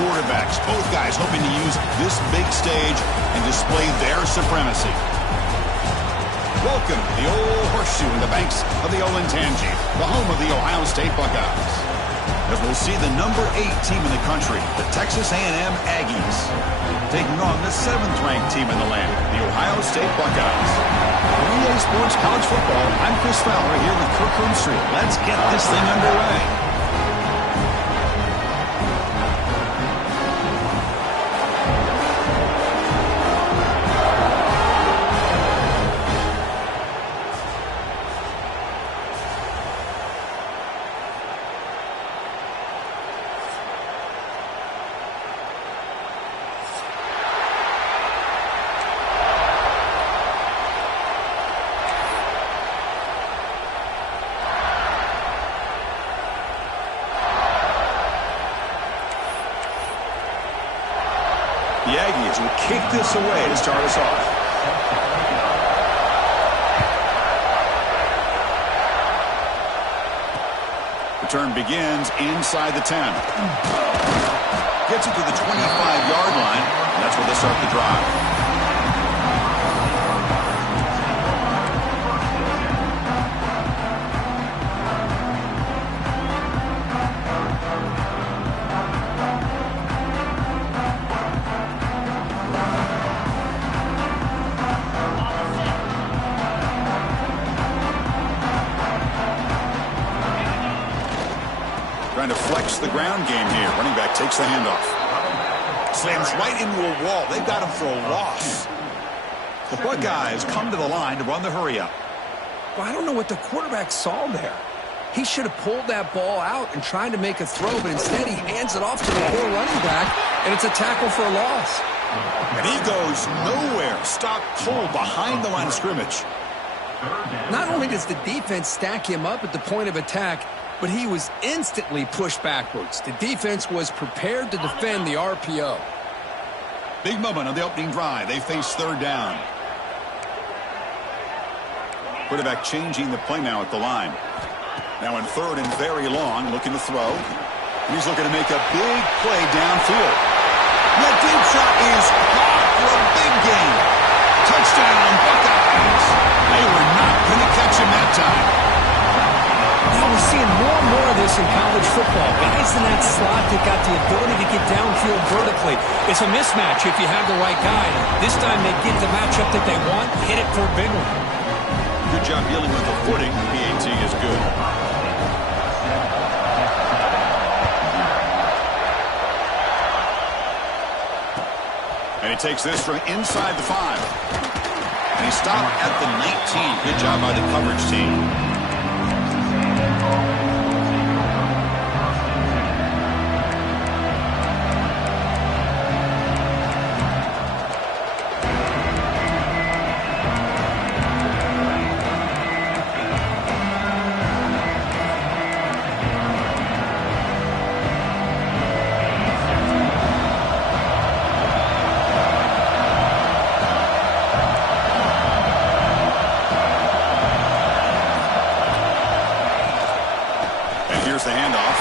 quarterbacks. Both guys hoping to use this big stage and display their supremacy. Welcome to the old horseshoe in the banks of the Olentangy, the home of the Ohio State Buckeyes. As we'll see the number 8 team in the country, the Texas A&M Aggies, taking on the 7th-ranked team in the land, the Ohio State Buckeyes. For EA Sports College Football, I'm Chris Fowler here with Kirk Herbstreit. Let's get this thing underway. The Aggies will kick this away to start us off. Return begins inside the 10. Gets it to the 25-yard line, and that's where they start the drive. Trying to flex the ground game here. Running back takes the handoff. Slams right into a wall. They've got him for a loss. The Buckeyes come to the line to run the hurry-up. Well, I don't know what the quarterback saw there. He should have pulled that ball out and tried to make a throw, but instead he hands it off to the poor running back, and it's a tackle for a loss. And he goes nowhere. Stop pulled behind the line of scrimmage. Not only does the defense stack him up at the point of attack, but he was instantly pushed backwards. The defense was prepared to defend the RPO. Big moment on the opening drive. They face third down. Quarterback changing the play now at the line. Now in third and very long, looking to throw. And he's looking to make a big play downfield. That deep shot is caught for a big gain. Touchdown, Buckeyes. They were not going to catch him that time. We're seeing more and more of this in college football. Guys in that slot that got the ability to get downfield vertically. It's a mismatch if you have the right guy. This time they get the matchup that they want, hit it for a big one. Good job dealing with the footing. PAT is good. And he takes this from inside the 5. And he stopped at the 19. Good job by the coverage team. Here's the handoff.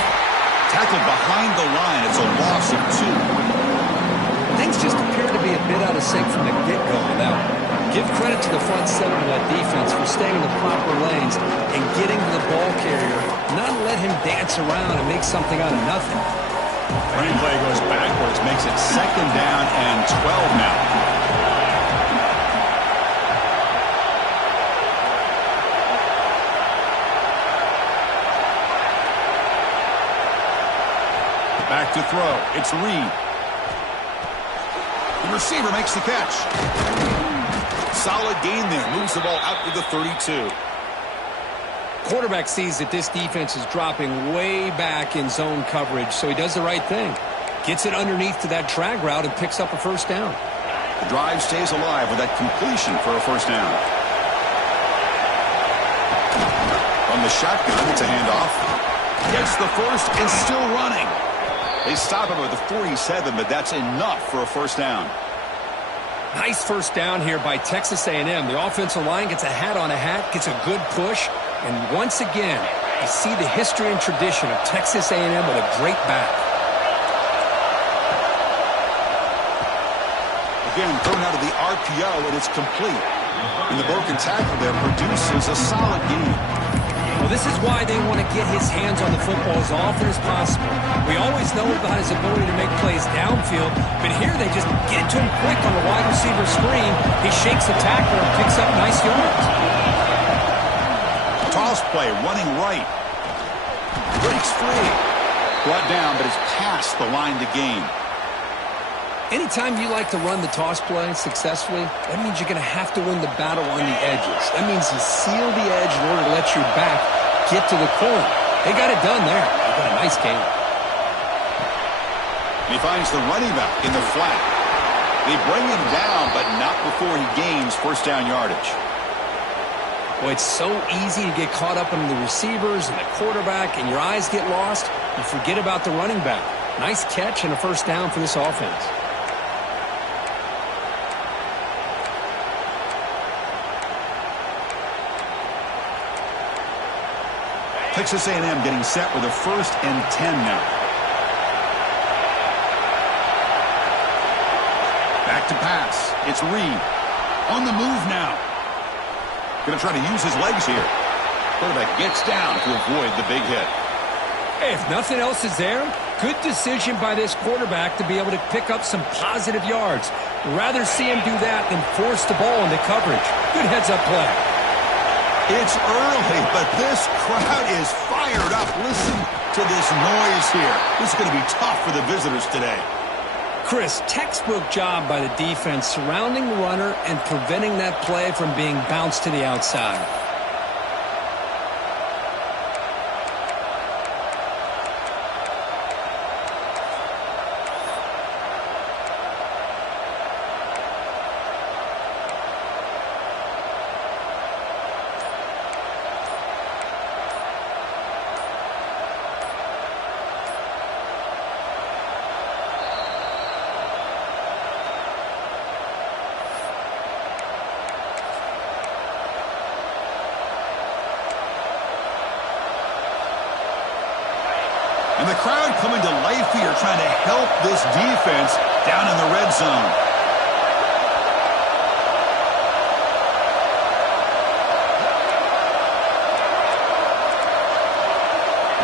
Tackled behind the line. It's a loss of 2. Things just appear to be a bit out of sync from the get-go with that one. Give credit to the front seven of that defense for staying in the proper lanes and getting to the ball carrier, not let him dance around and make something out of nothing. Running play goes backwards, makes it second down and 12 now. Back to throw. It's Reed. The receiver makes the catch. Solid gain there. Moves the ball out to the 32. Quarterback sees that this defense is dropping way back in zone coverage, so he does the right thing. Gets it underneath to that drag route and picks up a first down. The drive stays alive with that completion for a first down. From the shotgun, it's a handoff. Gets the first and still running. They stop him at the 47, but that's enough for a first down. Nice first down here by Texas A&M. The offensive line gets a hat on a hat, gets a good push, and once again, you see the history and tradition of Texas A&M with a great back. Again, thrown out of the RPO, and it's complete. And the broken tackle there produces a solid gain. Well, this is why they want to get his hands on the football as often as possible. We always know about his ability to make plays downfield, but here they just get to him quick on the wide receiver screen. He shakes the tackler and picks up nice yards. Toss play, running right. Breaks free. Brought down, but is past the line to gain. Anytime you like to run the toss play successfully, that means you're going to have to win the battle on the edges. That means you seal the edge in order to let your back get to the corner. They got it done there. They got a nice game. He finds the running back in the flat. They bring him down, but not before he gains first down yardage. Well, it's so easy to get caught up in the receivers and the quarterback, and your eyes get lost. You forget about the running back. Nice catch and a first down for this offense. Texas A&M getting set with a 1st and 10 now. Back to pass. It's Reed. On the move now. Going to try to use his legs here. Quarterback gets down to avoid the big hit. Hey, if nothing else is there, good decision by this quarterback to be able to pick up some positive yards. Rather see him do that than force the ball into coverage. Good heads-up play. It's early, but this crowd is fired up. Listen to this noise here. This is going to be tough for the visitors today. Chris, textbook job by the defense surrounding the runner and preventing that play from being bounced to the outside. And the crowd coming to life here, trying to help this defense down in the red zone.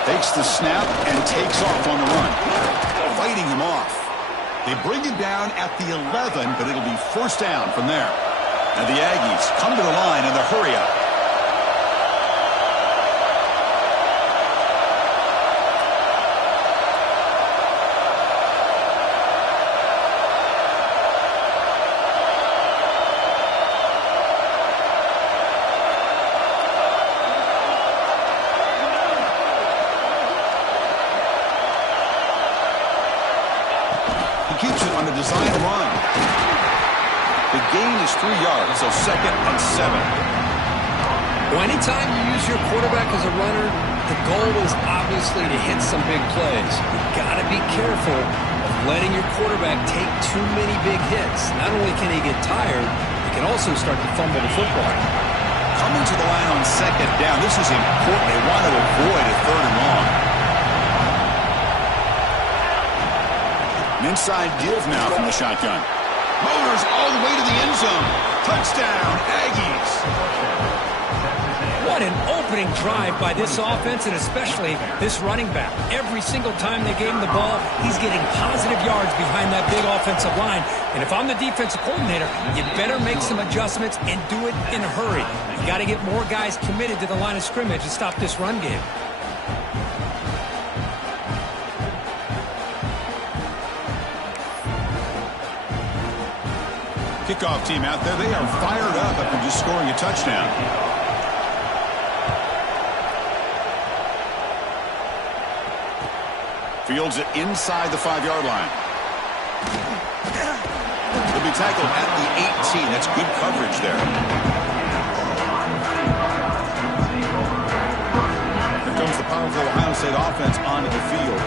Takes the snap and takes off on the run. Fighting him off. They bring him down at the 11, but it'll be first down from there. And the Aggies come to the line in the hurry-up. Keeps it on a design run. The gain is 3 yards, so 2nd and 7. Well, anytime you use your quarterback as a runner, the goal is obviously to hit some big plays. You've got to be careful of letting your quarterback take too many big hits. Not only can he get tired, he can also start to fumble the football. Coming to the line on 2nd down. This is important. They want to avoid a 3rd and long. Inside give now from the shotgun. Motors all the way to the end zone. Touchdown, Aggies. What an opening drive by this offense, and especially this running back. Every single time they gave him the ball, he's getting positive yards behind that big offensive line. And if I'm the defensive coordinator, you better make some adjustments and do it in a hurry. You got to get more guys committed to the line of scrimmage to stop this run game. Kickoff team out there. They are fired up after just scoring a touchdown. Fields it inside the 5-yard line. He'll be tackled at the 18. That's good coverage there. Here comes the powerful Ohio State offense onto the field.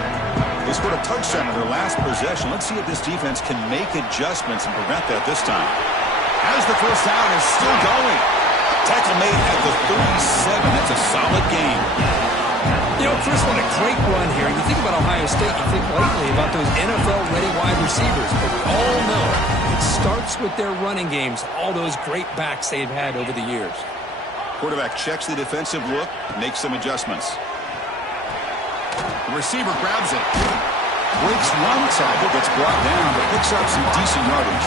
They scored a touchdown in their last possession. Let's see if this defense can make adjustments and prevent that this time. As the first down is still going. Tackle made at the 37. That's a solid game. You know, Chris, what a great run here. You think about Ohio State, you think lately about those NFL-ready wide receivers. But we all know It starts with their running games, all those great backs they've had over the years. Quarterback checks the defensive look, makes some adjustments. The receiver grabs it. Breaks one tackle, gets brought down, but picks up some decent yardage.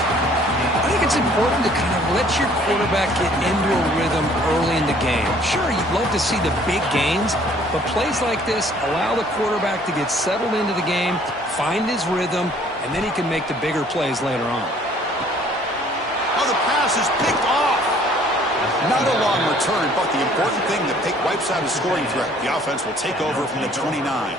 I think it's important to kind of let your quarterback get into a rhythm early in the game. Sure, you'd love to see the big gains, but plays like this allow the quarterback to get settled into the game, find his rhythm, and then he can make the bigger plays later on. Oh, the pass is picked off. Not a long return, but the important thing, the pick wipes out a scoring threat. The offense will take over from the 29.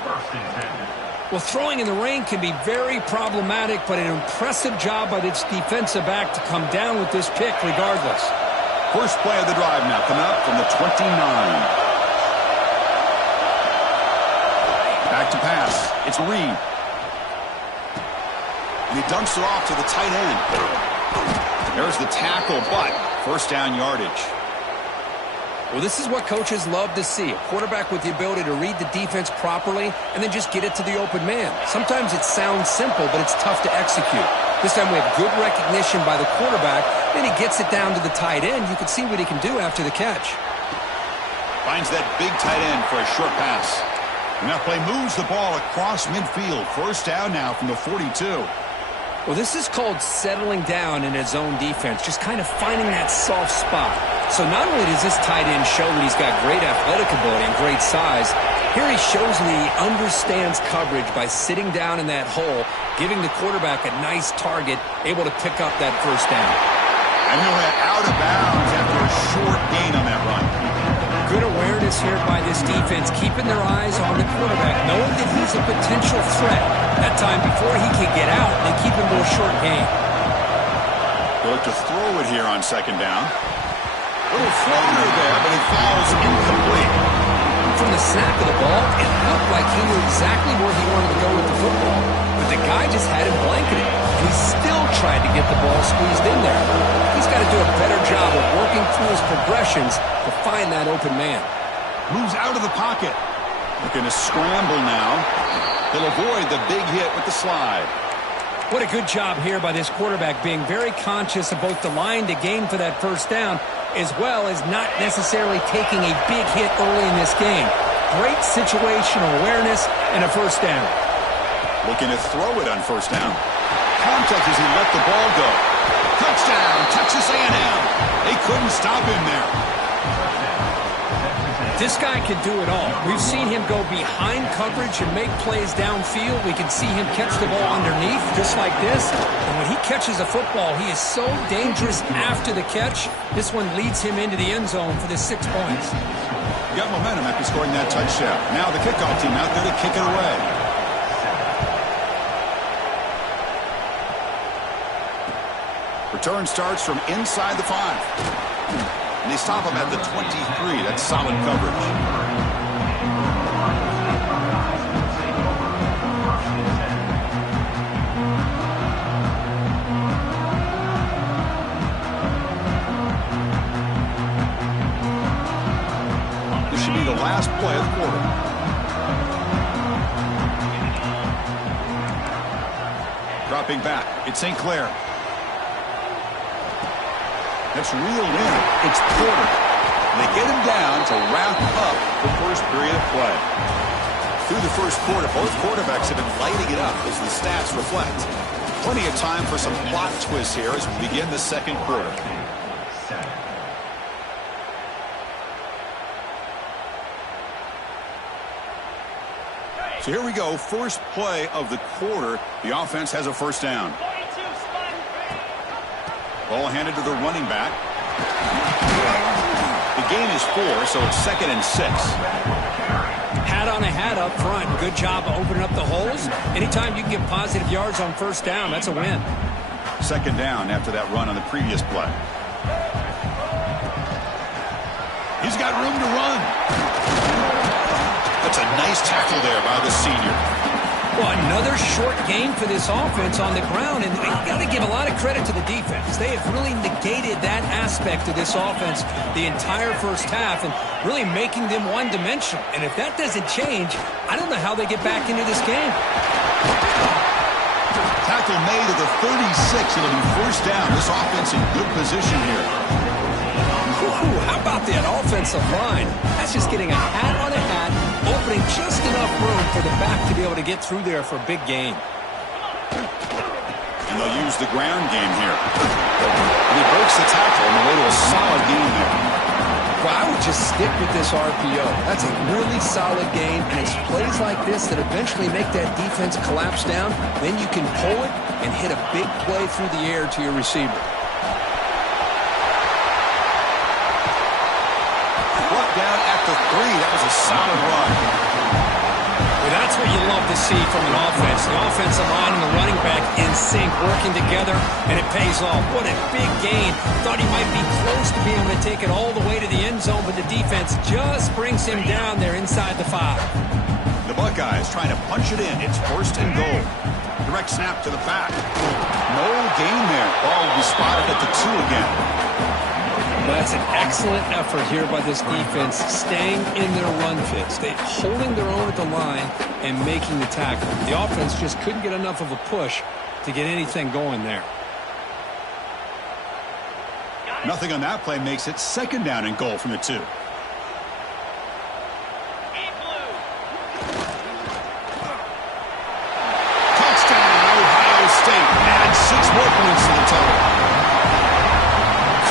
Well, throwing in the rain can be very problematic, but an impressive job by this defensive back to come down with this pick regardless. First play of the drive now coming up from the 29. Back to pass. It's Reed. And he dunks it off to the tight end. There's the tackle, but first down yardage. Well, this is what coaches love to see. A quarterback with the ability to read the defense properly and then just get it to the open man. Sometimes it sounds simple, but it's tough to execute. This time we have good recognition by the quarterback. Then he gets it down to the tight end. You can see what he can do after the catch. Finds that big tight end for a short pass. And that play moves the ball across midfield. First down now from the 42. Well, this is called settling down in his own defense, just kind of finding that soft spot. So not only does this tight end show that he's got great athletic ability and great size, here he shows that he understands coverage by sitting down in that hole, giving the quarterback a nice target, able to pick up that first down. And he'll head out of bounds after a short gain on that run. Good awareness here by this defense, keeping their eyes on the quarterback, knowing that he's a potential threat. That time before he can get out, they keep him to a short gain. They'll look to throw it here on second down. Little floater there, but it falls incomplete. From the snap of the ball, it looked like he knew exactly where he wanted to go with the football. But the guy just had him blanketed, and he still tried to get the ball squeezed in there. He's got to do a better job of working through his progressions to find that open man. Moves out of the pocket. Looking to scramble now. He'll avoid the big hit with the slide. What a good job here by this quarterback, being very conscious of both the line to gain for that first down, as well as not necessarily taking a big hit early in this game. Great situational awareness and a first down. Looking to throw it on first down. Contact as he let the ball go. Touchdown, Texas A&M. They couldn't stop him there. This guy can do it all. We've seen him go behind coverage and make plays downfield. We can see him catch the ball underneath just like this. And when he catches a football, he is so dangerous after the catch. This one leads him into the end zone for the 6 points. Got momentum after scoring that touchdown. Now the kickoff team out there to kick it away. Return starts from inside the 5. And they stop him at the 23. That's solid coverage. This should be the last play of the quarter. Dropping back. It's St. Clair. That's reeled in. It's Porter. And they get him down to wrap up the first period of play. Through the first quarter, both quarterbacks have been lighting it up as the stats reflect. Plenty of time for some plot twists here as we begin the second quarter. So here we go. First play of the quarter. The offense has a first down. Ball handed to the running back. The gain is 4, so it's 2nd and 6. Hat on a hat up front. Good job of opening up the holes. Anytime you can get positive yards on first down, that's a win. Second down after that run on the previous play. He's got room to run. That's a nice tackle there by the senior. Well, another short game for this offense on the ground, and you got to give a lot of credit to the defense. They have really negated that aspect of this offense the entire first half and really making them one-dimensional. And if that doesn't change, I don't know how they get back into this game. tackle made at the 36. It'll be first down. This offense in good position here. Ooh, how about that offensive line? That's just getting a hat on a hat, opening just enough room for the back to be able to get through there for a big gain. And they'll use the ground game here. And he breaks the tackle on the way to a solid gain there. Well, I would just stick with this RPO. That's a really solid game, and it's plays like this that eventually make that defense collapse down. Then you can pull it and hit a big play through the air to your receiver. Brought down at the 3. That was a solid run. Well, that's what you love to see from an offense. The offensive line and the running back in sync, working together, and it pays off. What a big gain. Thought he might be close to being able to take it all the way to the end zone, but the defense just brings him down there inside the 5. The Buckeyes trying to punch it in. It's first and goal. Direct snap to the back. No gain there. Ball will be spotted at the 2 again. That's an excellent effort here by this defense, staying in their run fits. They're holding their own at the line and making the tackle. The offense just couldn't get enough of a push to get anything going there. Nothing on that play makes it second down and goal from the 2. Touchdown, Ohio State. Add 6 more points to the total.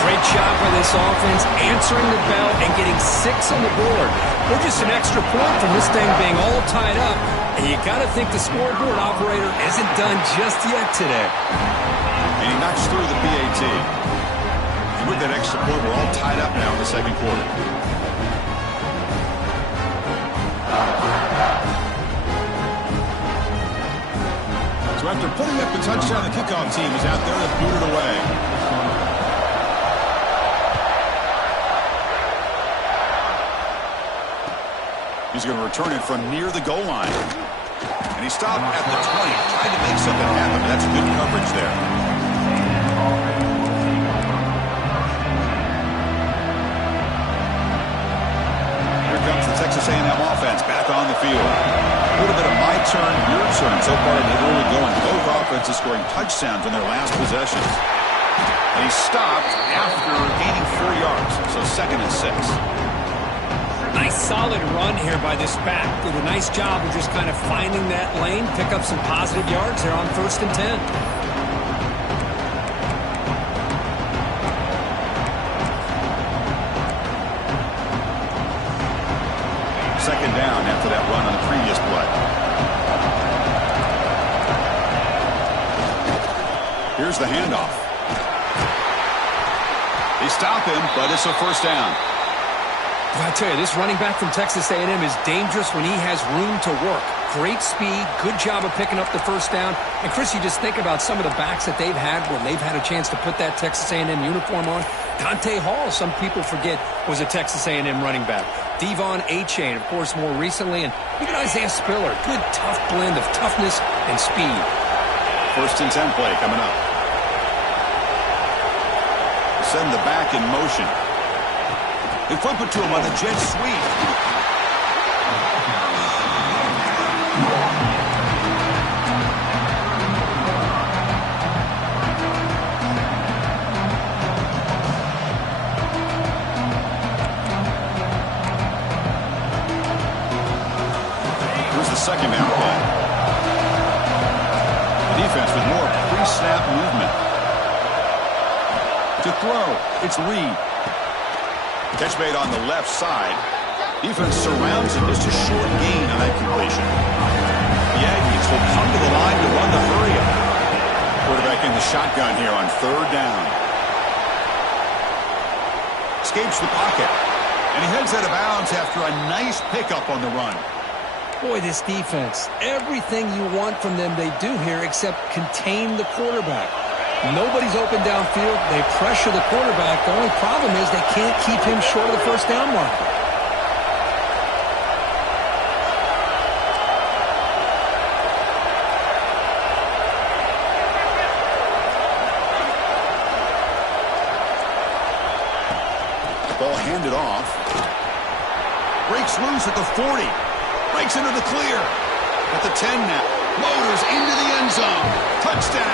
Great job by this offense, answering the bell and getting 6 on the board. We're just an extra point from this thing being all tied up, and you got to think the scoreboard operator isn't done just yet today. And he knocks through the PAT. And with that extra point, we're all tied up now in the second quarter. So after putting up the touchdown, the kickoff team is out there to boot it away. He's going to return it from near the goal line. And he stopped at the 20, trying to make something happen. That's good coverage there. Here comes the Texas A&M offense back on the field. A little bit of my turn, your turn so far in the early going. Both offenses scoring touchdowns on their last possessions. And he stopped after gaining 4 yards, so second and 6. Nice solid run here by this back. Did a nice job of just kind of finding that lane, pick up some positive yards there on first and 10. Second down after that run on the previous play. Here's the handoff. They stop him, but it's a first down. I tell you, this running back from Texas A&M is dangerous when he has room to work. Great speed, good job of picking up the first down. And, Chris, you just think about some of the backs that they've had when they've had a chance to put that Texas A&M uniform on. Dante Hall, some people forget, was a Texas A&M running back. Devon Achane, of course, more recently. And even Isaiah Spiller, good, tough blend of toughness and speed. First and 10 play coming up. Send the back in motion. They flip it to him on the jet sweep. Here's the second down play. The defense with more pre-snap movement. To throw, it's Reed. Catch made on the left side. Defense surrounds him. Just a short gain on that completion. The Aggies will come to the line to run the hurry-up. Quarterback in the shotgun here on third down. Escapes the pocket. And he heads out of bounds after a nice pickup on the run. Boy, this defense, everything you want from them they do here except contain the quarterback. Nobody's open downfield. They pressure the quarterback. The only problem is they can't keep him short of the first down marker. Ball handed off. Breaks loose at the 40. Breaks into the clear. At the 10 now. Motors into the end zone. Touchdown.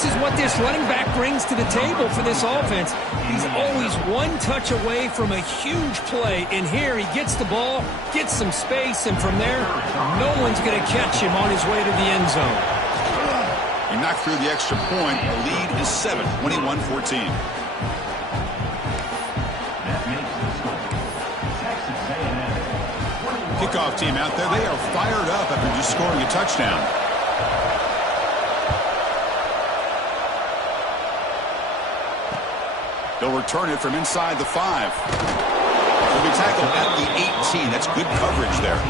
this is what this running back brings to the table for this offense. He's always one touch away from a huge play. And here he gets the ball, gets some space, and from there, no one's going to catch him on his way to the end zone. He knocked through the extra point. The lead is 7, 21-14. Kickoff team out there. They are fired up after just scoring a touchdown. They'll return it from inside the 5. He'll be tackled at the 18. That's good coverage there.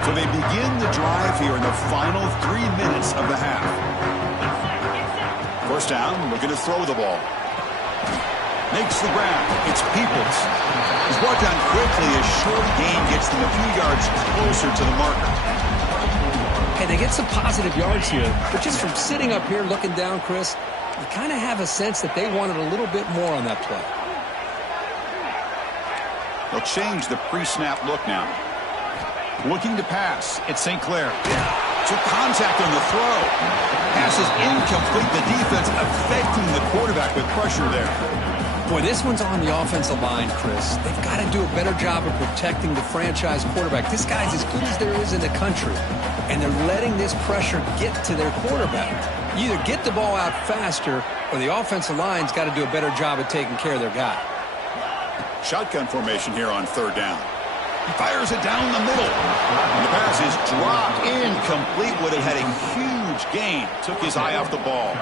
So they begin the drive here in the final 3 minutes of the half. First down, looking to throw the ball. Makes the grab. It's Peoples. He's brought down quickly. A short gain gets them a few yards closer to the marker. Hey, they get some positive yards here, but just from sitting up here looking down, Chris, you kind of have a sense that they wanted a little bit more on that play. They'll change the pre-snap look now. Looking to pass. It's St. Clair. Took contact on the throw. Pass is incomplete. The defense affecting the quarterback with pressure there. Boy, this one's on the offensive line, Chris. They've got to do a better job of protecting the franchise quarterback. This guy's as good as there is in the country, and they're letting this pressure get to their quarterback. You either get the ball out faster, or the offensive line's got to do a better job of taking care of their guy. Shotgun formation here on third down. He fires it down the middle. And the pass is dropped incomplete. Would have had a huge gain. Took his eye off the ball.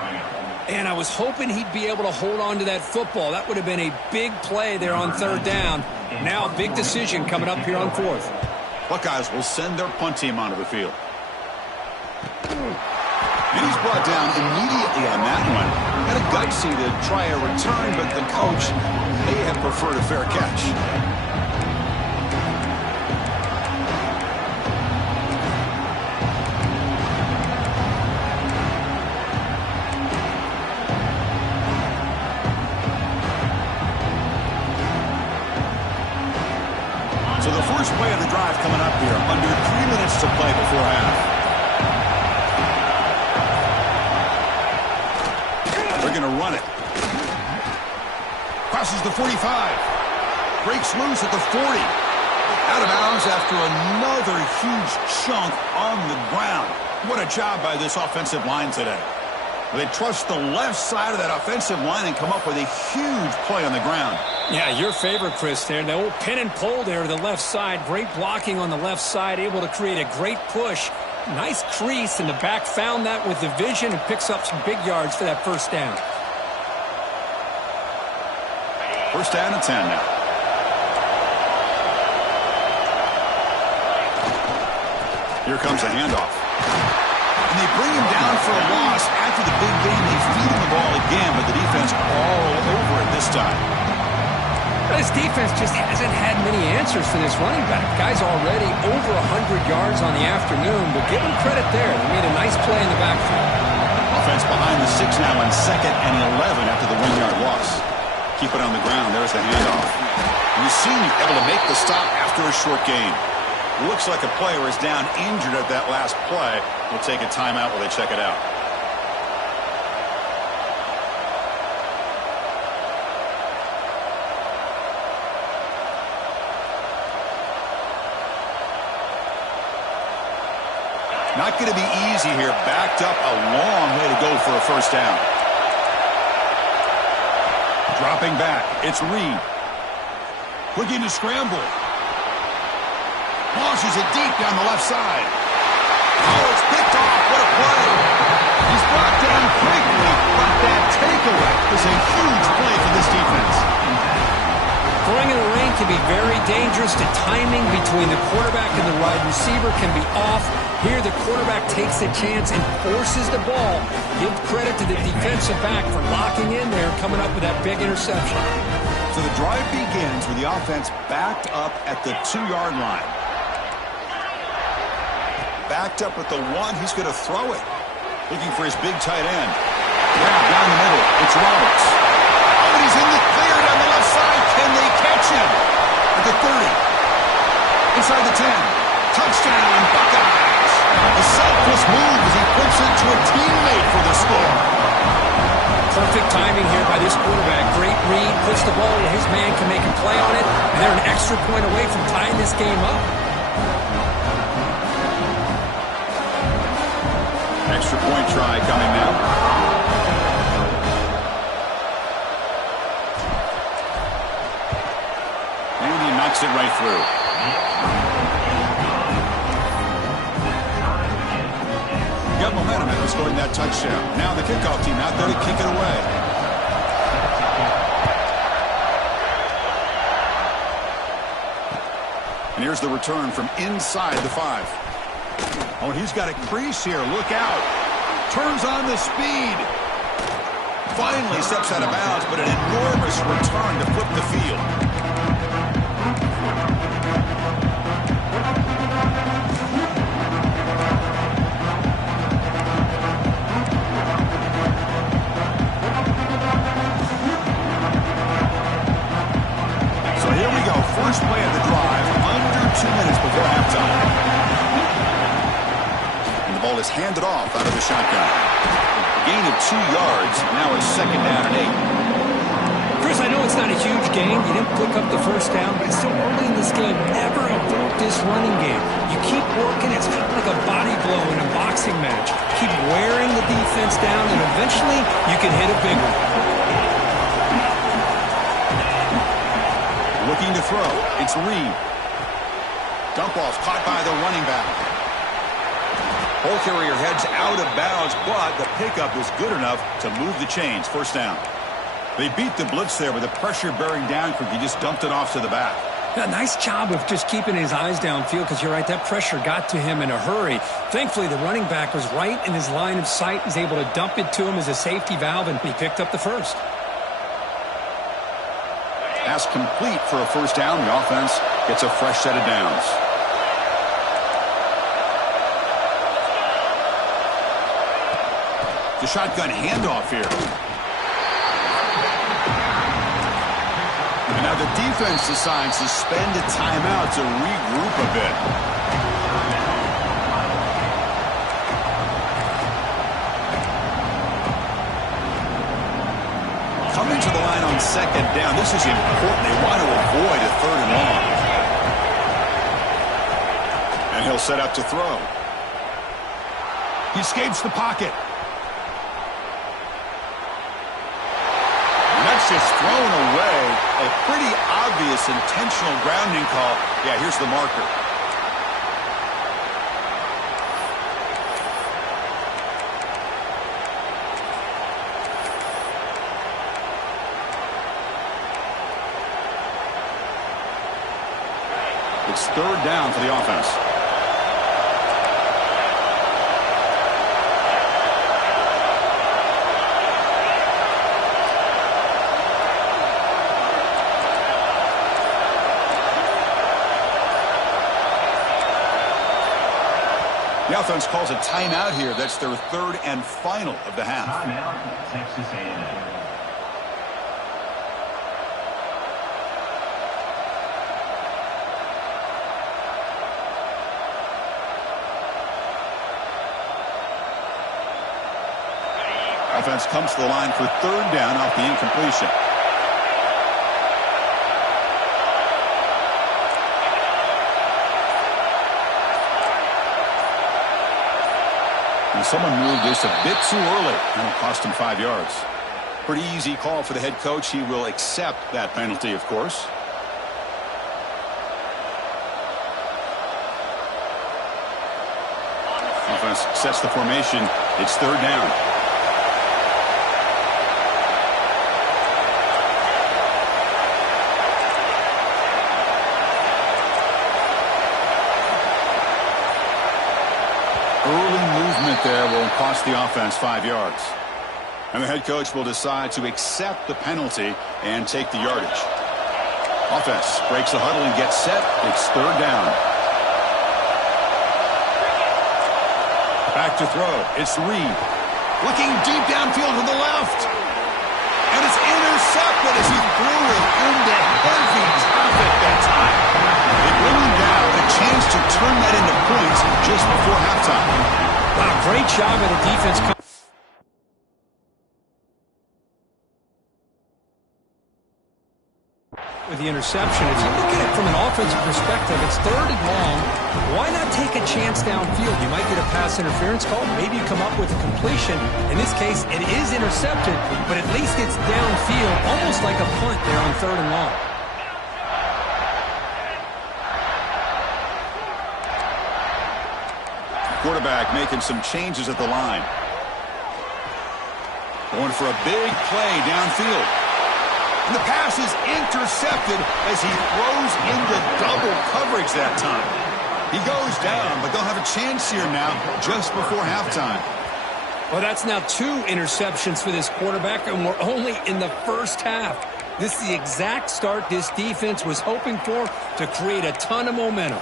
And I was hoping he'd be able to hold on to that football. That would have been a big play there on third down. Now a big decision coming up here on fourth. Buckeyes will send their punt team onto the field. And he's brought down immediately on that one. Had a gutsy to try a return, but the coach may have preferred a fair catch. So the first play of the drive coming up here. Under 3 minutes to play before half. They're going to run it. Crosses the 45. Breaks loose at the 40. Out of bounds after another huge chunk on the ground. What a job by this offensive line today. They trust the left side of that offensive line and come up with a huge play on the ground. Yeah, your favorite, Chris, there. The old pin and pull there to the left side. Great blocking on the left side, able to create a great push. Nice crease, and the back found that with the vision and picks up some big yards for that first down. First down and 10 now. Here comes a handoff. And they bring him down for a loss. After the big game, they feed him the ball again, but the defense all over it this time. This defense just hasn't had many answers for this running back. Guy's already over 100 yards on the afternoon, but give him credit there. They made a nice play in the backfield. Offense behind the 6 now on 2nd and 11 after the 1-yard loss. Keep it on the ground. There's the handoff. And you see him able to make the stop after a short gain. Looks like a player is down injured at that last play. We'll take a timeout while they check it out. Not going to be easy here. Backed up a long way to go for a first down. Dropping back. It's Reed. Looking to scramble. Launches it deep down the left side. Oh, it's picked off. What a play. He's brought down quickly, but that takeaway is a huge play for this defense. Throwing in the rain can be very dangerous. The timing between the quarterback and the wide receiver can be off. Here, the quarterback takes a chance and forces the ball. Give credit to the defensive back for locking in there, coming up with that big interception. So the drive begins with the offense backed up at the 2-yard line. Backed up at the 1. He's going to throw it. Looking for his big tight end. Grab down the middle. It's Roberts. Oh, and he's in the clear down the left side. Can they catch him? At the 30. Inside the 10. Touchdown, Buckeyes! A selfless move as he puts it to a teammate for the score. Perfect timing here by this quarterback. Great read, puts the ball where his man can make a play on it, and they're an extra point away from tying this game up. Extra point try coming now. And he knocks it right through. Got momentum after scoring that touchdown. Now the kickoff team out there to kick it away. And here's the return from inside the 5. Oh, he's got a crease here. Look out. Turns on the speed. Finally steps out of bounds, but an enormous return to flip the field. So here we go. First play of the drive, under 2 minutes before halftime. Ball is handed off out of the shotgun. A gain of 2 yards. Now it's 2nd down and 8. Chris, I know it's not a huge gain. You didn't pick up the first down, but it's still early in this game. Never abort this running game. You keep working. It's kind of like a body blow in a boxing match. Keep wearing the defense down, and eventually you can hit a big one. Looking to throw. It's Reed. Dump off caught by the running back. Ball carrier heads out of bounds, but the pickup is good enough to move the chains. First down. They beat the blitz there with the pressure bearing down quick. He just dumped it off to the back. Yeah, nice job of just keeping his eyes downfield, because you're right, that pressure got to him in a hurry. Thankfully, the running back was right in his line of sight. He's able to dump it to him as a safety valve, and he picked up the first. Pass complete for a first down. The offense gets a fresh set of downs. The shotgun handoff here. And now the defense decides to spend a timeout to regroup a bit. Coming to the line on 2nd down. This is important. They want to avoid a 3rd and long. And he'll set up to throw. He escapes the pocket. Just thrown away. A pretty obvious intentional grounding call. Yeah, here's the marker. It's 3rd down for the offense. The offense calls a timeout here. That's their 3rd and final of the half. Timeout, Texas A&M. Offense comes to the line for 3rd down off the incompletion. And someone moved this a bit too early, and it cost him 5 yards. Pretty easy call for the head coach. He will accept that penalty, of course. Offense sets the formation. It's 3rd down. Early movement there will cost the offense 5 yards. And the head coach will decide to accept the penalty and take the yardage. Offense breaks the huddle and gets set. It's 3rd down. Back to throw. It's Reed. Looking deep downfield to the left. And it's intercepted as he threw it into heavy traffic that time. They bring him down. A chance to turn that into points just before halftime. Wow, great job of the defense. With the interception, if you look at it from an offensive perspective, it's 3rd and long. Why not take a chance downfield? You might get a pass interference call. Maybe you come up with a completion. In this case, it is intercepted, but at least it's downfield, almost like a punt there on 3rd and long. Quarterback making some changes at the line. Going for a big play downfield. And the pass is intercepted as he throws into double coverage that time. He goes down, but they'll have a chance here now just before halftime. Well, that's now 2 interceptions for this quarterback, and we're only in the first half. This is the exact start this defense was hoping for to create a ton of momentum.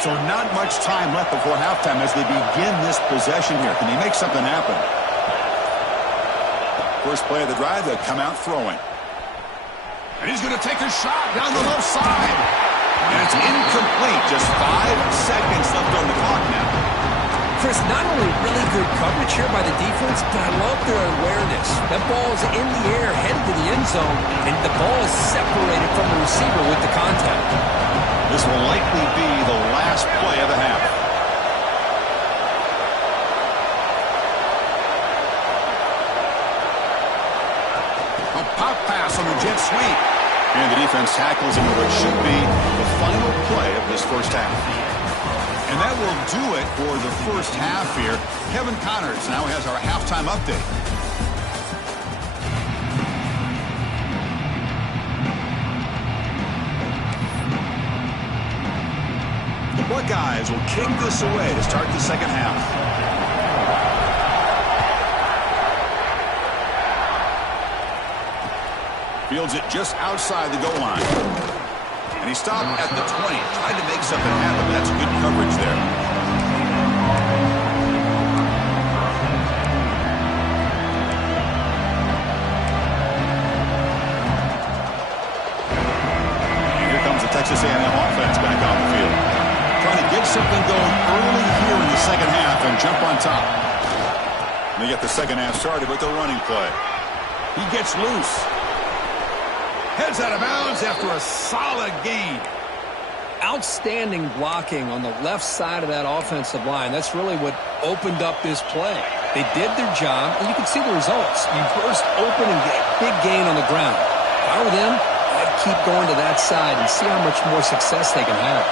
So not much time left before halftime as they begin this possession here. Can they make something happen? First play of the drive, they'll come out throwing. And he's going to take a shot down the left side. And it's incomplete. Just 5 seconds left on the clock now. Chris, not only really good coverage here by the defense, but I love their awareness. That ball is in the air, headed to the end zone, and the ball is separated from the receiver with the contact. This will likely be the last play of the half. A pop pass on the jet sweep. And the defense tackles into what should be the final play of this first half. And that will do it for the first half here. Kevin Connors now has our halftime update. Buckeyes will kick this away to start the second half. Fields it just outside the goal line. And he stopped at the 20. Tried to make something happen, but that's good coverage there. And here comes the Texas A&M offense back on the field. Trying to get something going early here in the second half and jump on top. And they get the second half started with the running play. He gets loose. Heads out of bounds after a solid gain. Outstanding blocking on the left side of that offensive line. That's really what opened up this play. They did their job, and you can see the results. You burst open and get a big gain on the ground. If I were them, I'd keep going to that side and see how much more success they can have.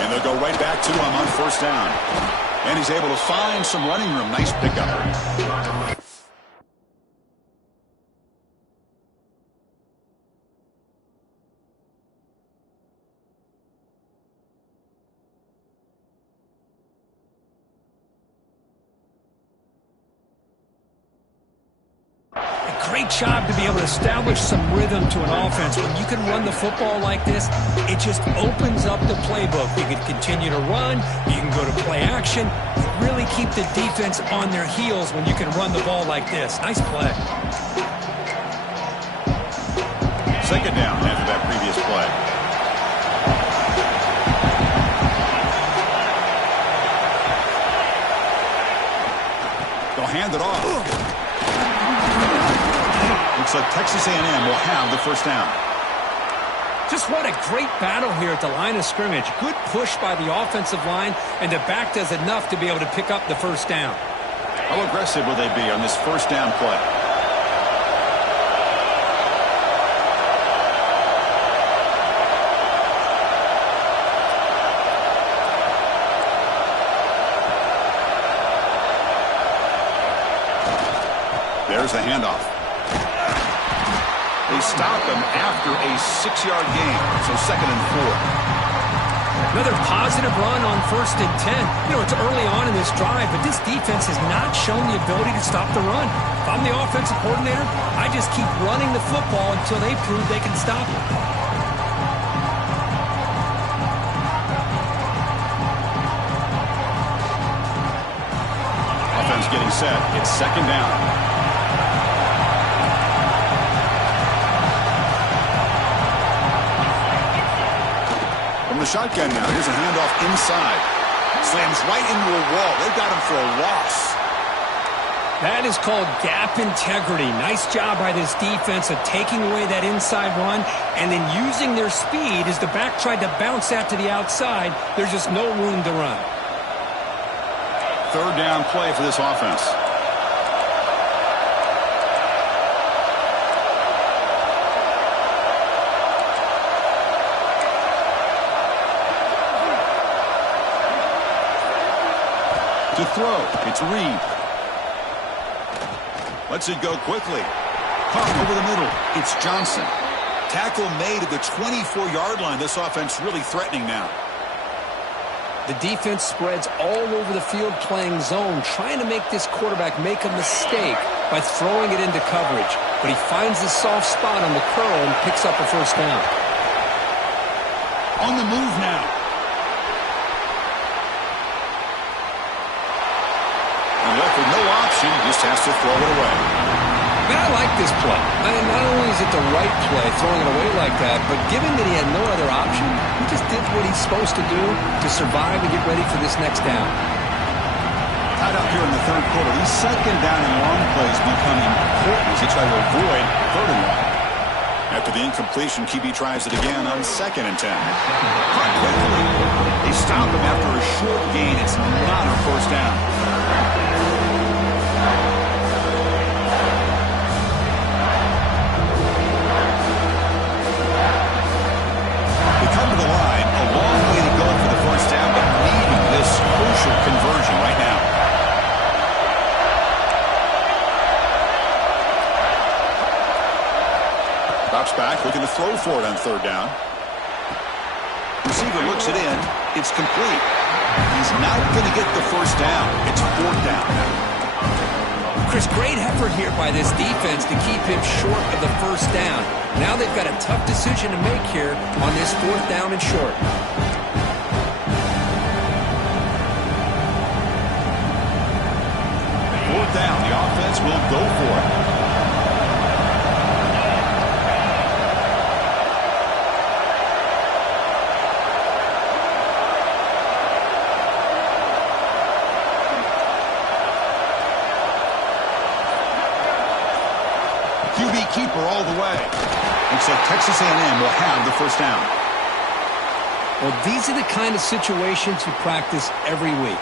And they'll go right back to him on first down. And he's able to find some running room. Nice pickup. Great job to be able to establish some rhythm to an offense. When you can run the football like this, it just opens up the playbook. You can continue to run. You can go to play action. Really keep the defense on their heels when you can run the ball like this. Nice play. Second down after that previous play. They'll hand it off. Looks like Texas A&M will have the first down. Just what a great battle here at the line of scrimmage. Good push by the offensive line, and the back does enough to be able to pick up the first down. How aggressive will they be on this first down play? There's the handoff. They stop him after a 6-yard gain, so 2nd and 4. Another positive run on 1st and 10. You know, it's early on in this drive, but this defense has not shown the ability to stop the run. If I'm the offensive coordinator, I just keep running the football until they prove they can stop it. Shotgun's getting set. It's second down. From the shotgun now, here's a handoff inside. Slams right into a wall. They've got him for a loss. That is called gap integrity. Nice job by this defense of taking away that inside run and then using their speed as the back tried to bounce that to the outside. There's just no room to run. Third down play for this offense. To throw, it's Reed. Lets it go quickly. Caught over the middle. It's Johnson. Tackle made at the 24-yard line. This offense really threatening now. The defense spreads all over the field playing zone, trying to make this quarterback make a mistake by throwing it into coverage. But he finds the soft spot on the curl and picks up a first down. On the move now. And left with no option, just has to throw it away. Man, I like this play. I mean, not only is it the right play, throwing it away like that, but given that he had no other option, he just did what he's supposed to do to survive and get ready for this next down. Tied up here in the third quarter. These second down and long plays become important as they try to avoid third and long. After the incompletion, QB tries it again on second and 10. Caught quickly. They stop him after a short gain. It's not a first down. Conversion right now. Drops back, looking to throw for it on third down. Receiver looks it in. It's complete. He's not going to get the first down. It's fourth down now. Chris, great effort here by this defense to keep him short of the first down. Now they've got a tough decision to make here on this fourth down and short. Down, the offense will go for it. QB keeper all the way. Looks like Texas A&M will have the first down. Well, these are the kind of situations you practice every week.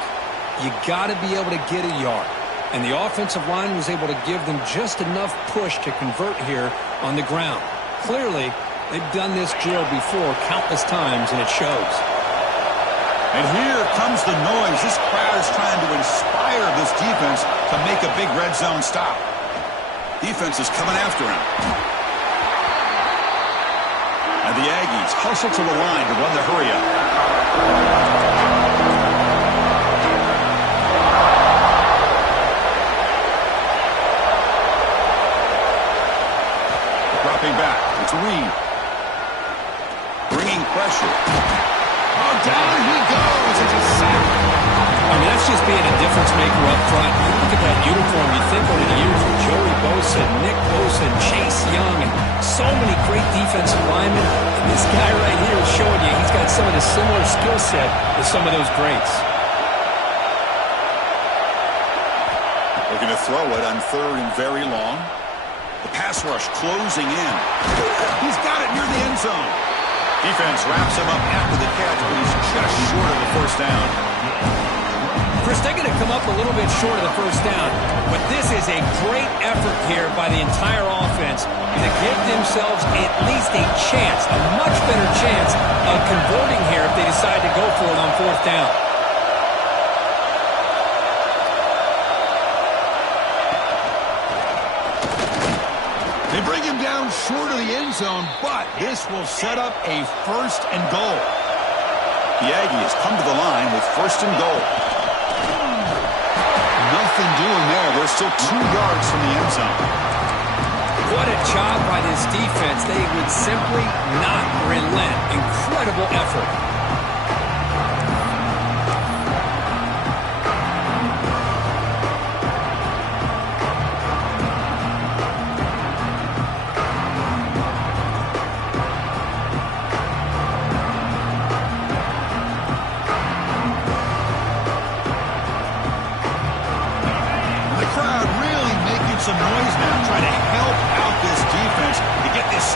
You got to be able to get a yard. And the offensive line was able to give them just enough push to convert here on the ground. Clearly, they've done this drill before countless times, and it shows. And here comes the noise. This crowd is trying to inspire this defense to make a big red zone stop. Defense is coming after him. And the Aggies hustle to the line to run the hurry-up. Back. It's Reed. Bringing pressure. Oh, down he goes. It's a sack. I mean, that's just being a difference maker up front. You look at that uniform, you think over the years of Joey Bosa, Nick Bosa, and Chase Young, and so many great defensive linemen. And this guy right here is showing you he's got some of the similar skill set as some of those greats. Looking to throw it on third and very long. The pass rush closing in. He's got it near the end zone. Defense wraps him up after the catch, but he's just short of the first down. Chris, they're going to come up a little bit short of the first down, but this is a great effort here by the entire offense to give themselves at least a chance, a much better chance of converting here if they decide to go for it on fourth down. They bring him down short of the end zone, but this will set up a first and goal. The Aggies come to the line with first and goal. Nothing doing there. They're still 2 yards from the end zone. What a job by this defense. They would simply not relent. Incredible effort.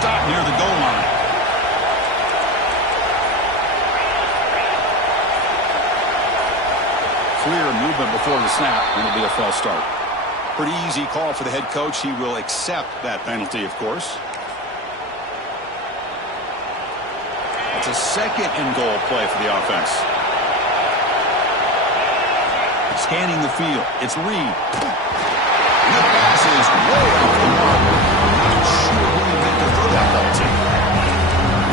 stop near the goal line. Clear movement before the snap, and it'll be a false start. Pretty easy call for the head coach. He will accept that penalty, of course. It's a second and goal play for the offense. Scanning the field. It's Reed. And the pass is way off the mark. Not sure who he meant to throw that ball to.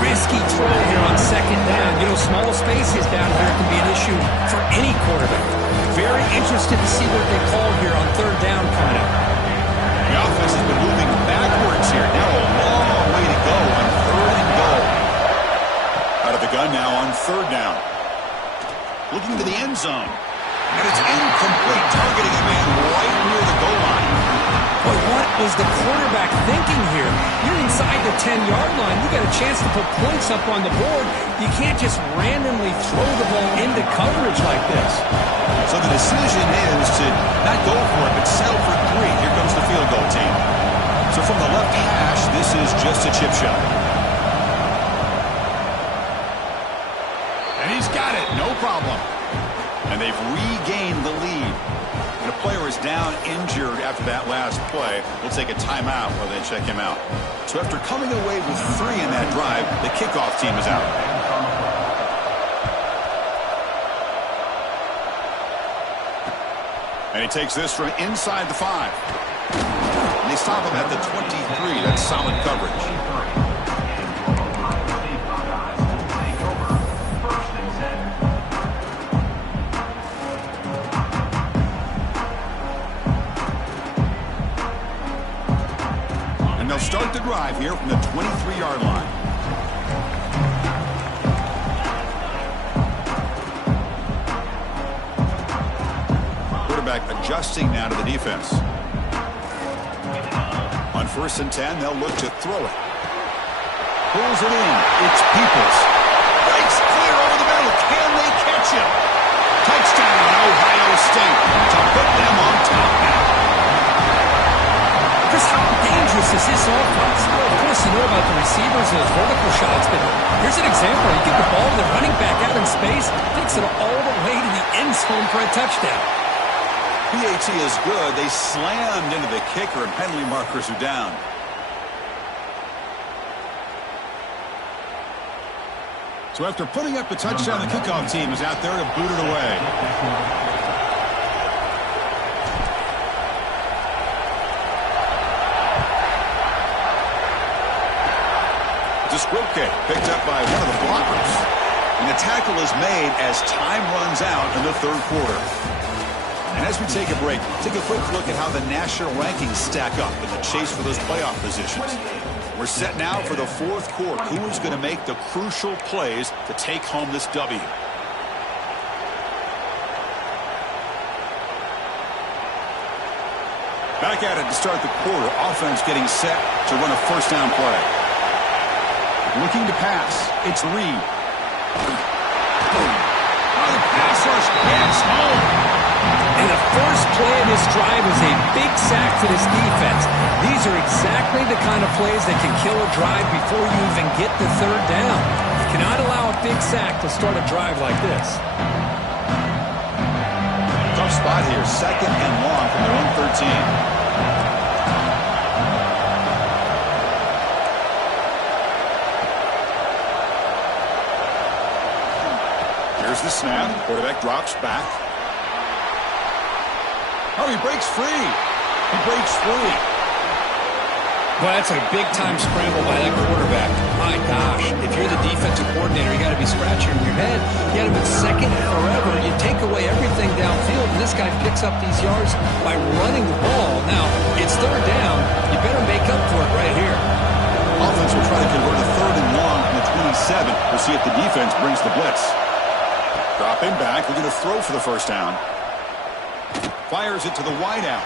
Risky throw here on second down. You know, small spaces down here can be an issue for any quarterback. Very interested to see what they call here on third down coming up. The offense has been moving backwards here. Now a long way to go on third and goal. Out of the gun now on third down. Looking to the end zone. And it's incomplete, targeting a man right near the goal line. Boy, what was the quarterback thinking here? You're inside the 10-yard line. You got a chance to put points up on the board. You can't just randomly throw the ball into coverage like this. So the decision is to not go for it, but settle for 3. Here comes the field goal team. So from the left hash, this is just a chip shot. And he's got it, no problem. And they've regained the lead. And a player is down injured after that last play. We'll take a timeout while they check him out. So after coming away with 3 in that drive, the kickoff team is out. And he takes this from inside the 5. And they stop him at the 23. That's solid coverage. And they'll start the drive here from the 23-yard line. Adjusting now to the defense. On 1st and 10, they'll look to throw it. Pulls it in. It's Peoples. Breaks clear over the middle. Can they catch him? Touchdown, Ohio State, to put them on top now. Chris, how dangerous is this offense? Well, of course, you know about the receivers and those vertical shots, but here's an example. You get the ball to the running back out in space, takes it all the way to the end zone for a touchdown. PAT is good. They slammed into the kicker, and penalty markers are down. So after putting up the touchdown, the kickoff team is out there to boot it away. It's a squib kick picked up by one of the blockers. And the tackle is made as time runs out in the third quarter. And as we take a break, take a quick look at how the national rankings stack up in the chase for those playoff positions. We're set now for the fourth quarter. Who is going to make the crucial plays to take home this W? Back at it to start the quarter. Offense getting set to run a first down play. Looking to pass. It's Reed. The pass rush gets home. And the first play of this drive is a big sack to this defense. These are exactly the kind of plays that can kill a drive before you even get the third down. You cannot allow a big sack to start a drive like this. Tough spot here. 2nd and long from their own 13. Here's the snap. Quarterback drops back. Oh, he breaks free. He breaks free. Well, that's a big-time scramble by that quarterback. My gosh, if you're the defensive coordinator, you got to be scratching your head. You had him at second forever. You take away everything downfield, and this guy picks up these yards by running the ball. Now, it's third down. You better make up for it right here. Offense will try to convert a 3rd and long from the 27. We'll see if the defense brings the blitz. Dropping back. We're going to throw for the first down. Fires it to the wideout.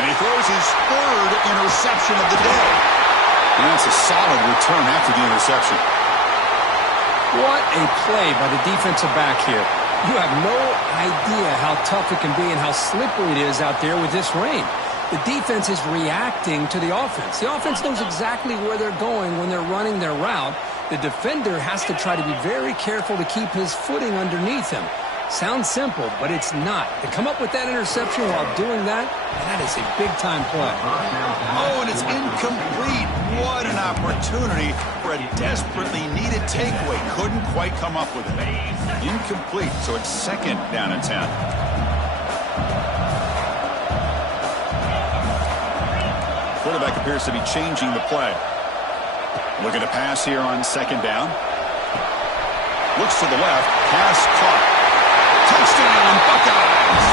And he throws his 3rd interception of the day. And that's a solid return after the interception. What a play by the defensive back here. You have no idea how tough it can be and how slippery it is out there with this rain. The defense is reacting to the offense. The offense knows exactly where they're going when they're running their route. The defender has to try to be very careful to keep his footing underneath him. Sounds simple, but it's not. To come up with that interception while doing that, that is a big-time play. Oh, and it's incomplete. What an opportunity for a desperately needed takeaway. Couldn't quite come up with it. Incomplete, so it's 2nd down and 10. Quarterback appears to be changing the play. Looking to pass here on 2nd down. Looks to the left. Pass caught. Touchdown, Buckeyes!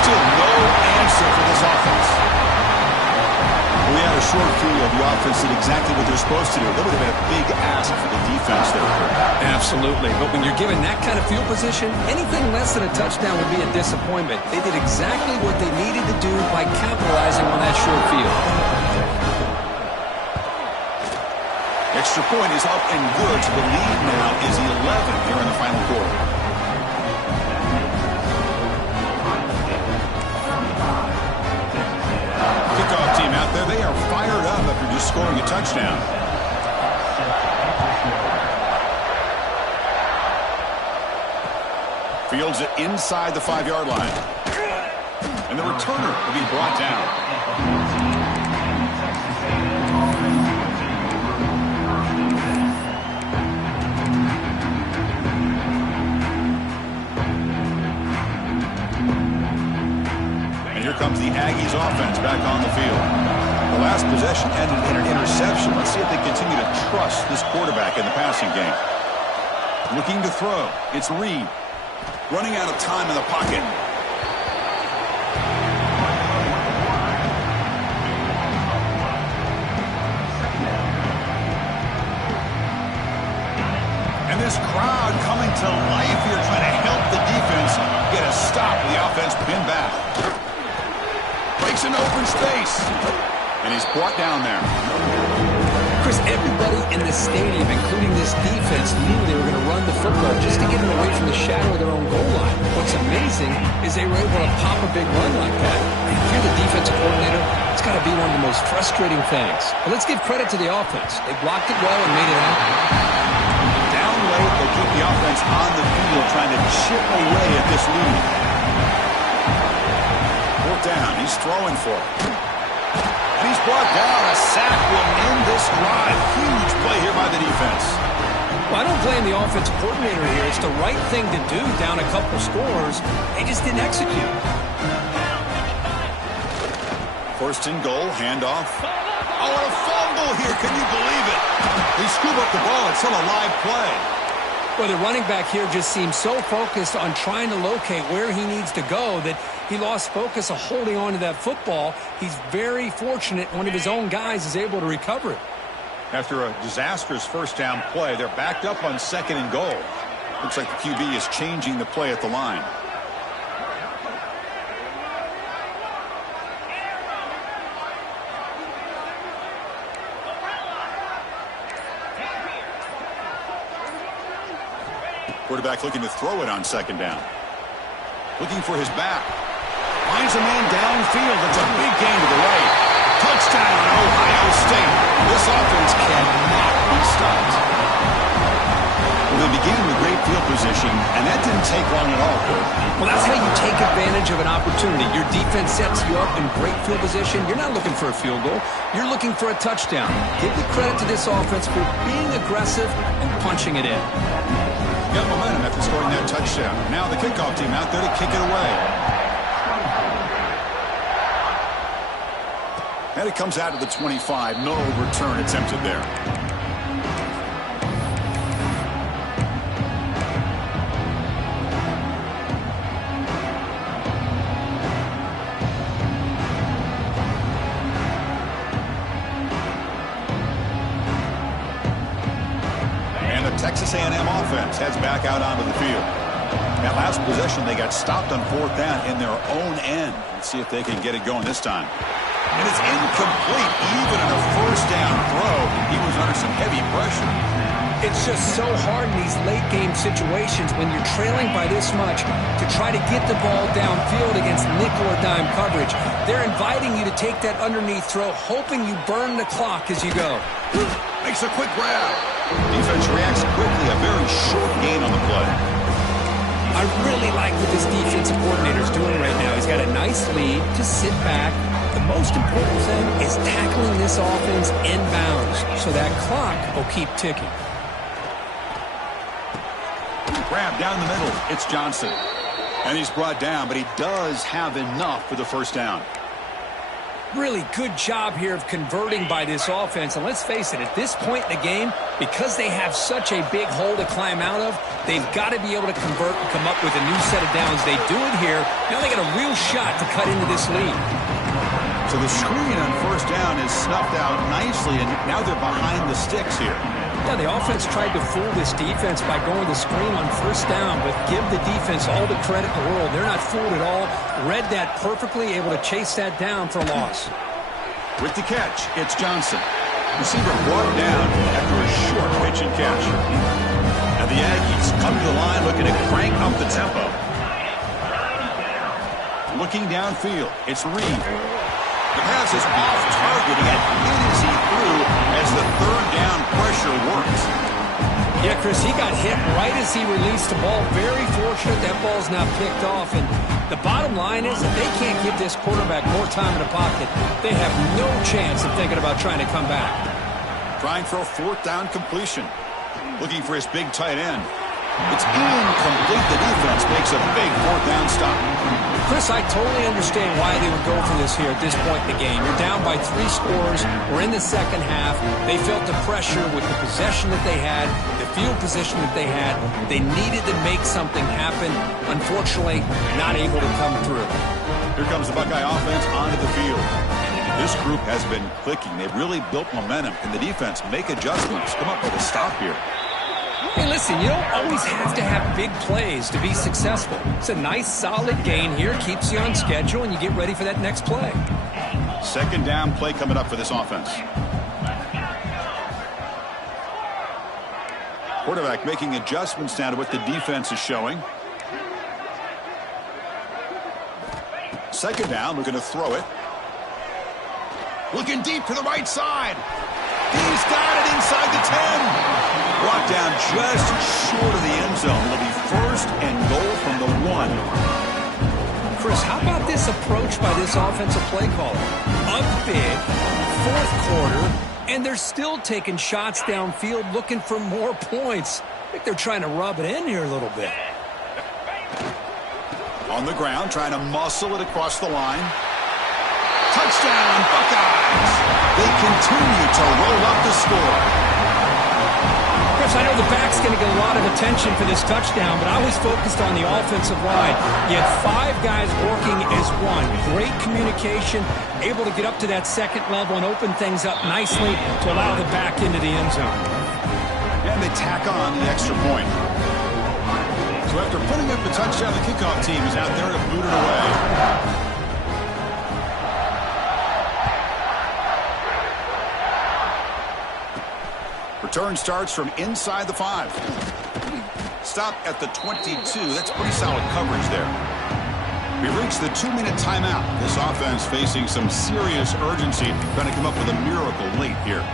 Still no answer for this offense. We had a short field. The offense did exactly what they're supposed to do. That would have been a big ask for the defense there. Absolutely. But when you're given that kind of field position, anything less than a touchdown would be a disappointment. They did exactly what they needed to do by capitalizing on that short field. Extra point is up and good. So the lead now is 11 here in the final quarter. Kickoff team out there. They are fired up after just scoring a touchdown. Fields it inside the 5-yard line. And the returner will be brought down. Here comes the Aggies offense back on the field. The last possession ended in an interception. Let's see if they continue to trust this quarterback in the passing game. Looking to throw. It's Reed. Running out of time in the pocket. And this crowd coming to life here trying to help the defense get a stop with the offense pinned back. Breaks an open space. And he's brought down there. Chris, everybody in the stadium, including this defense, knew they were going to run the football just to get it away from the shadow of their own goal line. What's amazing is they were able to pop a big run like that. And if you're the defensive coordinator, it's got to be one of the most frustrating things. But let's give credit to the offense. They blocked it well and made it out. Down late, they keep the offense on the field trying to chip away at this lead. Down. He's throwing for it. And he's brought down. A sack will end this drive. Huge play here by the defense. Well, I don't blame the offensive coordinator here. It's the right thing to do down a couple scores. They just didn't execute. 1st and goal. Handoff. Oh, and a fumble here. Can you believe it? They scoop up the ball. It's still a live play. Well, the running back here just seems so focused on trying to locate where he needs to go that he lost focus of holding on to that football. He's very fortunate one of his own guys is able to recover it. After a disastrous 1st down play, they're backed up on 2nd and goal. Looks like the QB is changing the play at the line. Quarterback looking to throw it on 2nd down. Looking for his back. Finds a man downfield. It's a big gain to the right. Touchdown, Ohio State. This offense cannot be stopped. Well, they began with great field position, and that didn't take long at all. Well, that's how you take advantage of an opportunity. Your defense sets you up in great field position. You're not looking for a field goal. You're looking for a touchdown. Give the credit to this offense for being aggressive and punching it in. Got momentum after scoring that touchdown. Now the kickoff team out there to kick it away. And it comes out to the 25. No return attempted there. Texas A&M offense heads back out onto the field. That last possession, they got stopped on 4th down in their own end. Let's see if they can get it going this time. And it's incomplete. Even in a 1st down throw, he was under some heavy pressure. It's just so hard in these late-game situations when you're trailing by this much to try to get the ball downfield against nickel or dime coverage. They're inviting you to take that underneath throw, hoping you burn the clock as you go. Makes a quick grab. Defense reacts quickly. A very short gain on the play. I really like what this defensive coordinator is doing right now. He's got a nice lead to sit back. The most important thing is tackling this offense inbounds so that clock will keep ticking. Grab down the middle. It's Johnson. And he's brought down, but he does have enough for the first down. Really good job here of converting by this offense. And let's face it, at this point in the game, because they have such a big hole to climb out of, they've got to be able to convert and come up with a new set of downs. They do it here. Now they got a real shot to cut into this lead. So the screen on first down is snuffed out nicely, and now they're behind the sticks here. Yeah, the offense tried to fool this defense by going the screen on first down, but give the defense all the credit in the world. They're not fooled at all. Read that perfectly, able to chase that down for a loss. With the catch, it's Johnson. Receiver brought down after a short pitch and catch. And the Aggies come to the line looking to crank up the tempo. Looking downfield, it's Reed. The pass is off target, and in as he threw as the third down pressure works. Yeah, Chris, he got hit right as he released the ball. Very fortunate that ball's not picked off. And the bottom line is if they can't give this quarterback more time in the pocket, they have no chance of thinking about trying to come back. Trying for a fourth down completion. Looking for his big tight end. It's incomplete. The defense makes a big fourth down stop. Chris, I totally understand why they would go for this here at this point in the game. You're down by 3 scores. We're in the second half. They felt the pressure with the possession that they had, the field position that they had. They needed to make something happen. Unfortunately, not able to come through. Here comes the Buckeye offense onto the field. This group has been clicking. They've really built momentum. Can the defense make adjustments? Come up with a stop here. Hey, listen, you don't always have to have big plays to be successful. It's a nice, solid gain here. Keeps you on schedule, and you get ready for that next play. Second down play coming up for this offense. Quarterback making adjustments now to what the defense is showing. Second down, looking to throw it. Looking deep to the right side. He's got it inside the 10. Brought down just short of the end zone. It'll be first and goal from the 1. Chris, how about this approach by this offensive play caller? Up big, fourth quarter, and they're still taking shots downfield looking for more points. I think they're trying to rub it in here a little bit. On the ground, trying to muscle it across the line. Touchdown, Buckeyes! They continue to roll up the score. Chris, I know the back's going to get a lot of attention for this touchdown, but I was focused on the offensive line. You had 5 guys working as one. Great communication, able to get up to that second level and open things up nicely to allow the back into the end zone. And they tack on the extra point. So after putting up the touchdown, the kickoff team is out there to boot it away. Return starts from inside the 5. Stop at the 22. That's pretty solid coverage there. We've reached the 2-minute timeout. This offense facing some serious urgency, trying to come up with a miracle late here.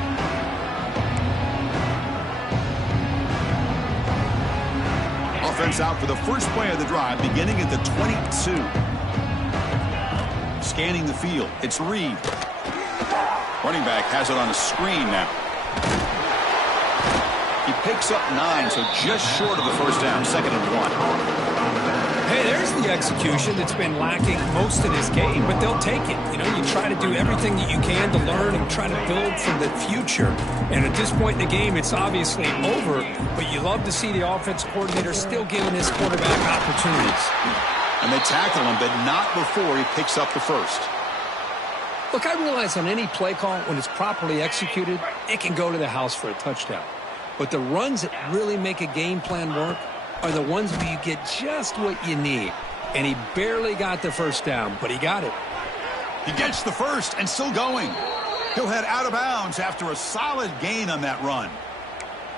Offense out for the first play of the drive, beginning at the 22. Scanning the field. It's Reed. Running back has it on a screen now. He picks up 9, so just short of the first down, 2nd and 1. Hey, there's the execution that's been lacking most of this game, but they'll take it. You know, you try to do everything that you can to learn and try to build for the future. And at this point in the game, it's obviously over, but you love to see the offense coordinator still giving his quarterback opportunities. And they tackle him, but not before he picks up the first. Look, I realize on any play call, when it's properly executed, it can go to the house for a touchdown. But the runs that really make a game plan work are the ones where you get just what you need. And he barely got the first down, but he got it. He gets the first and still going. He'll head out of bounds after a solid gain on that run.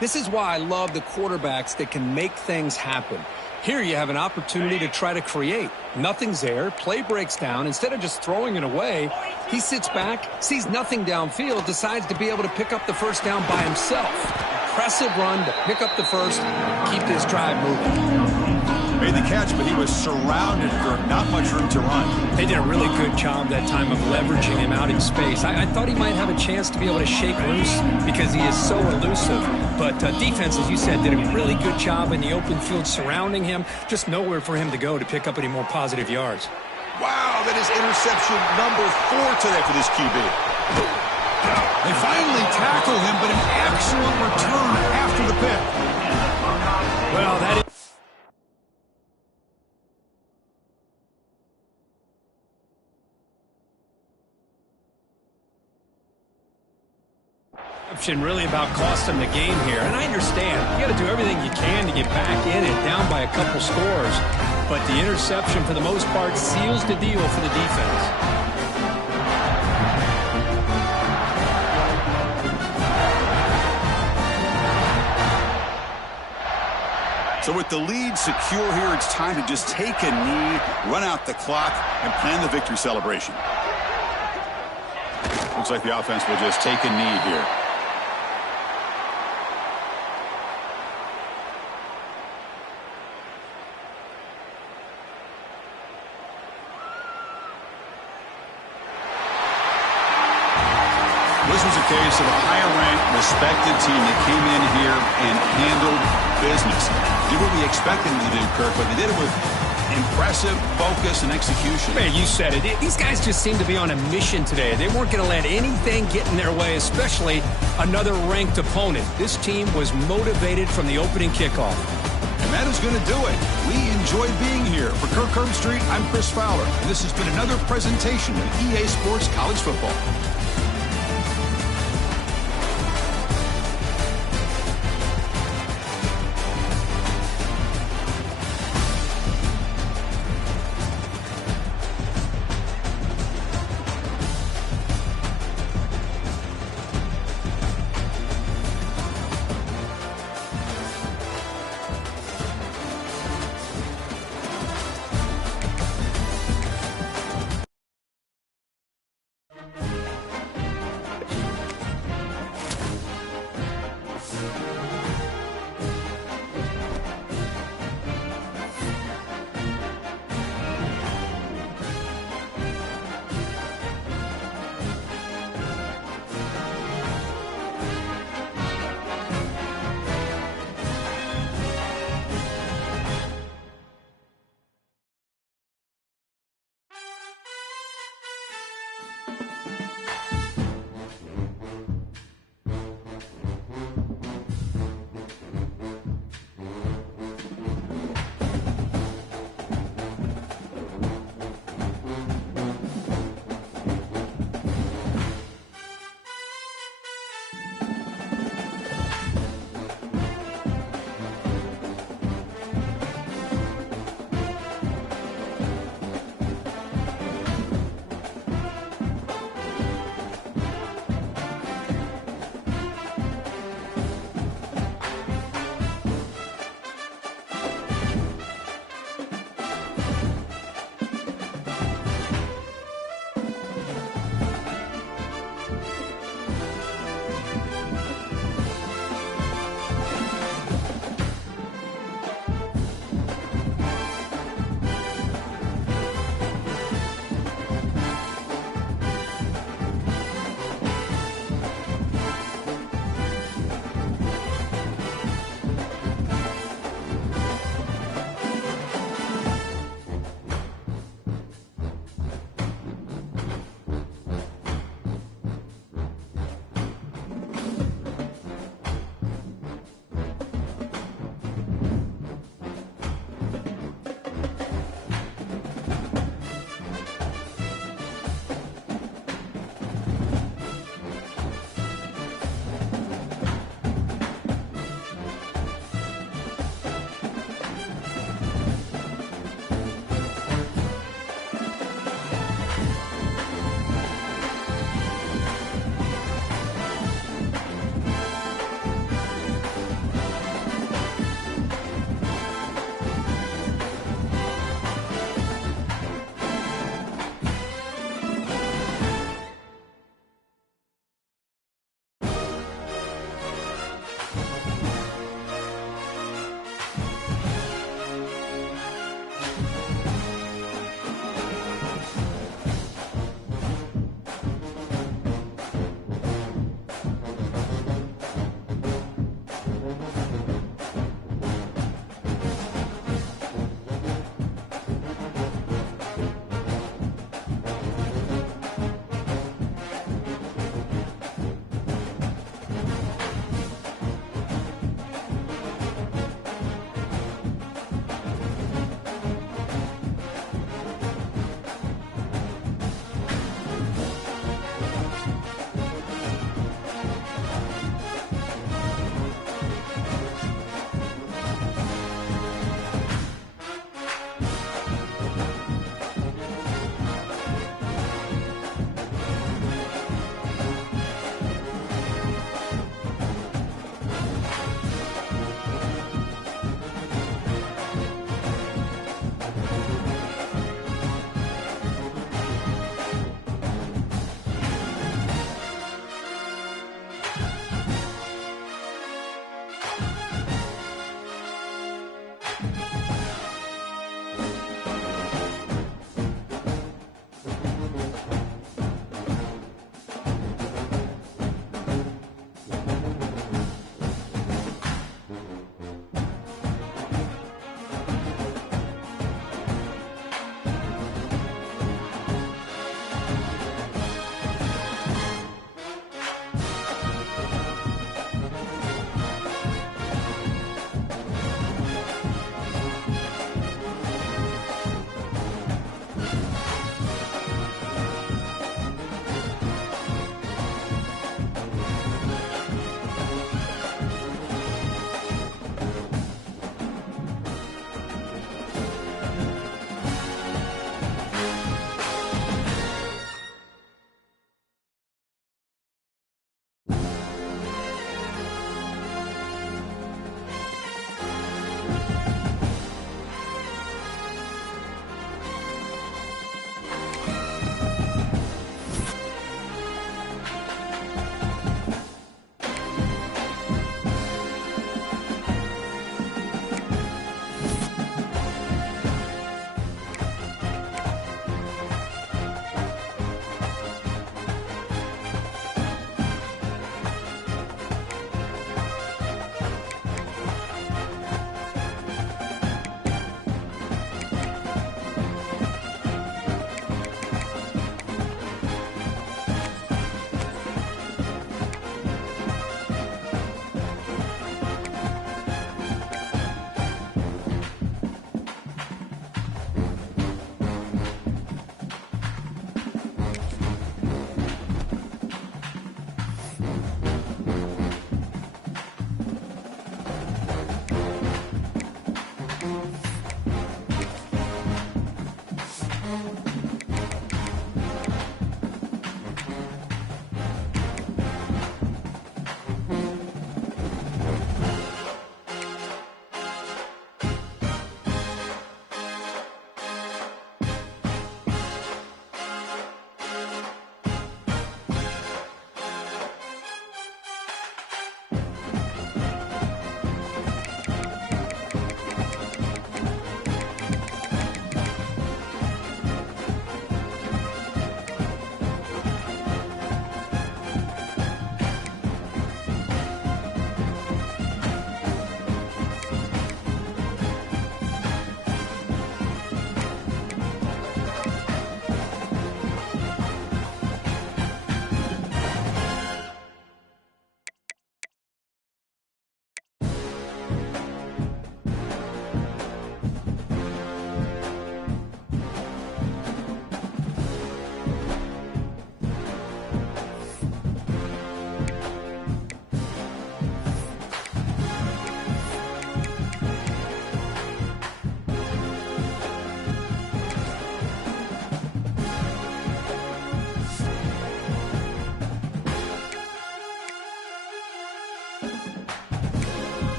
This is why I love the quarterbacks that can make things happen. Here you have an opportunity to try to create. Nothing's there. Play breaks down. Instead of just throwing it away, he sits back, sees nothing downfield, decides to be able to pick up the first down by himself. Impressive run to pick up the first, keep this drive moving. Made the catch, but he was surrounded for not much room to run. They did a really good job that time of leveraging him out in space. I thought he might have a chance to be able to shake loose because he is so elusive. But defense, as you said, did a really good job in the open field surrounding him. Just nowhere for him to go to pick up any more positive yards. Wow, that is interception number 4 today for this QB. They finally tackle him, but an excellent return after the pick. Well, that is... really about cost them the game here, and I understand you got to do everything you can to get back in it, down by a couple scores, but the interception for the most part seals the deal for the defense. So with the lead secure here, it's time to just take a knee, run out the clock, and plan the victory celebration. Looks like the offense will just take a knee here. This was a case of a higher-ranked, respected team that came in here and handled business. Did what we expected them to do, Kirk, but they did it with impressive focus and execution. Man, you said it. These guys just seem to be on a mission today. They weren't going to let anything get in their way, especially another ranked opponent. This team was motivated from the opening kickoff. And that is going to do it. We enjoyed being here. For Kirk Herbstreit, I'm Chris Fowler. And this has been another presentation of EA Sports College Football.